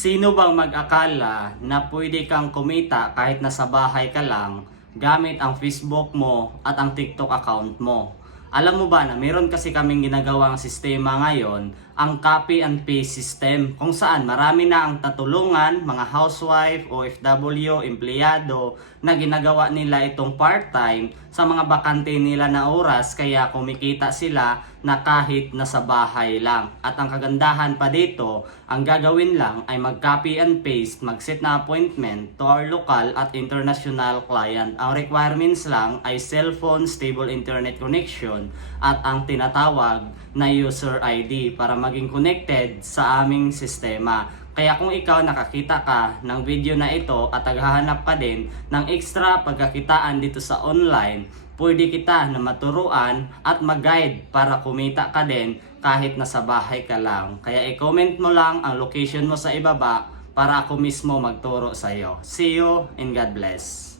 Sino bang mag-akala na pwede kang kumita kahit nasa bahay ka lang gamit ang Facebook mo at ang TikTok account mo? Alam mo ba na meron kasi kaming ginagawang sistema ngayon, ang copy and paste system, kung saan marami na ang tatulungan, mga housewife, OFW, empleyado, na ginagawa nila itong part-time sa mga bakante nila na oras, kaya kumikita sila na kahit nasa bahay lang. At ang kagandahan pa dito, ang gagawin lang ay mag-copy and paste, mag-set na appointment to our local at international client. Ang requirements lang ay cellphone, stable internet connection, at ang tinatawag na user ID para maging connected sa aming sistema. Kaya kung ikaw nakakita ka ng video na ito at naghahanap ka din ng extra pagkakitaan dito sa online, pwede kita na maturuan at mag-guide para kumita ka din kahit nasa bahay ka lang. Kaya i-comment mo lang ang location mo sa ibaba para ako mismo magturo sa iyo. See you and God bless.